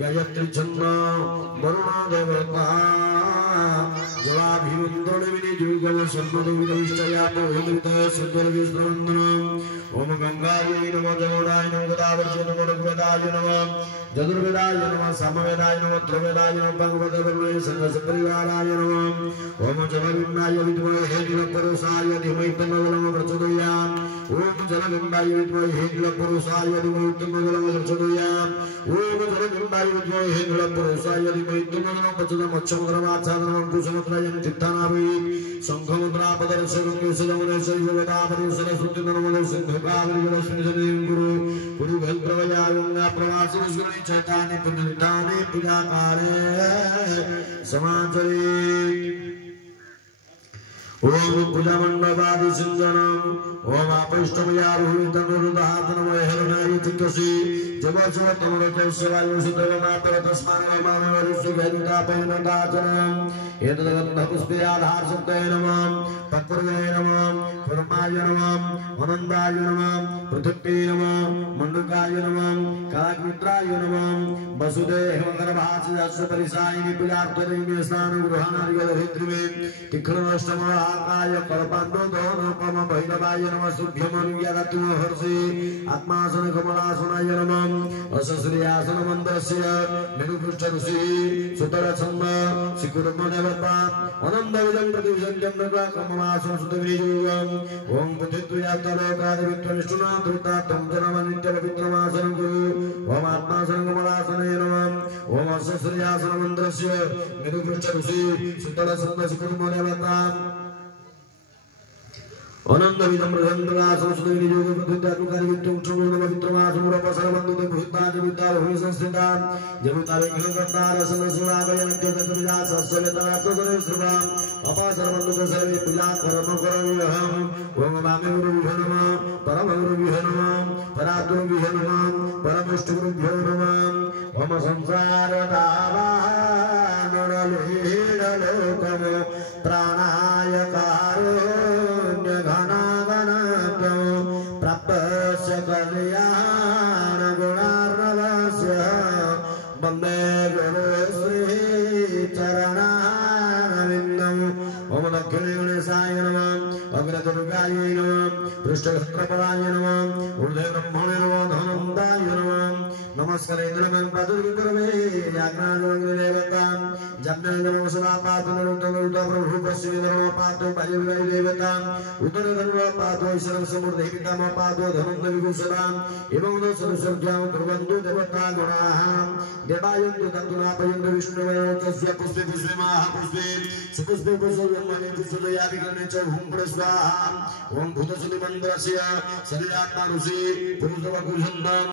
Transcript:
गायत्री छंद वरुण देवता ओम गंगायै नमः जमुनाय नमः गोदावरी नमः ऋग्वेदाय नमः यजुर्वेदाय नमः सामवेदाय नमः त्रिवेदाय नमः भगवते संघ परिवाराय नमः ओम जलगंगाय विद्महे नीलपुरुषाय धीमहि तन्नो प्रचोदयात् ओम जलगंगाय विद्महे नीलपुरुषाय धीमहि तन्नो प्रचोदयात् ओम जलगंगाय विद्महे नीलपुरुषाय धीमहि तन्नो प्रचोदयात् मच्छमग्रमाच्छादनं कुसुमत्रयं चित्तानाभि संघमुद्रा पदर्शनं कुसुमने शैववेदापरि सरस्वती नमो संघकावलिरश्मिजनें गुरु गुरु भद्रवयागंगा प्रवासी सुनि चैतानि पुण्यनिधाने पूजाकाले समाचरे ओम पूजामण्डपादि सिंजनम् ओम आपृष्टमयारुहितनुरुदातनमय हरणायतिकसि जगत्सवतनुरतस्वायुषुदेवमातर तस्मान्नमामवरिष्ठगैरुतापयनदाचनम् एतद्गन्धपुष्पयाधारशब्दाय नमः पक्वर्गाय नमः कर्माय नमः अनन्दाय नमः पृथक्ते नमः मण्डुकाय नमः कालमित्राय नमः वसुदेवगर्भासुपरिसायिनि पूजार्थदेवी स्नानगृहाणार्यदहित्रिमे तीक्ष्णष्टमहाकाय कल्पान्तोदोनोपम भैरवाय नमः शुभ्यमनुज्ञातु हर्षे आत्मासन कमलासनाय नमः असश्रियासन मन्दस्य मेरुपृष्ठऋषि सुतरछन्द श्रीकुर्मनेवता अनन्दविदं प्रतिविशन्त्यं नत्वा कमलासन सुतविनियोगम् ओम बुद्धित्वयात्तलोकादिवित्वनिष्ठुनाथृतात्तं जनमनित्यपवित्रमासनं कुरु ओम आत्मासन कमलासनाय नमः ओम असश्रियासन मन्दस्य मेरुपृष्ठऋषि सुतरछन्द श्रीकुर्मनेवता अनंदविदं प्रसन्नता संस्कृति योग प्रतिदानुकारी वित्तुं चुमुन पवित्रमासुरपसरबन्धुते भूताज विद्याल हुई संस्थिता जमुतारे घनकर्ता रसन सुरागयन जगतविदा सस्यलता ससरे श्रुवा अपासरबन्धुते सर्वे पिला कर्म करविहम् ओम वामे गुरुभ्यो नमः परम गुरुभ्यो नमः परात्मभ्यो नमः परमष्टुभ्यो नमः ओम संसारदावानरलीडलोकम प्राणाय कारो प्राप्तस्य कल्याण गुणार्णवस्य वन्दे गुरुश्री चरणारविन्दम् ओम दक्षिणे गणेशाय नमः अग्रदुर्गाय नमः पृष्ठक्षत्रपदाय नमः ऊर्ध्वे ब्रह्मणे नमः धनन्दाय नमः नमस्कारेन्द्रं पादुर्गकर्मे याज्ञादेवतां जप्नेन्द्रं सदापातुरुद्ध प्रभु पश्चिमेन्द्रं पातो वायुर्गाय देवतां उत्तरेन्द्रं पातो ईश्वरं समृद्धि पिताम पातो धनन्दविभूषणाम् एवं सरस्वत्यां कुर्वन्तु देवता गुणाः देवायन्तु तन्तुनापयन्तु विष्णुवयोतस्य पुष्पे पुष्पे महापुष्पे सुपुष्पे पुष्पे पुष्पयाभिकरणे च हुं स्वाहा ओम भूतसुति मन्त्रस्य शरीरात्मा ऋषि पुरुषवकुशन्दम्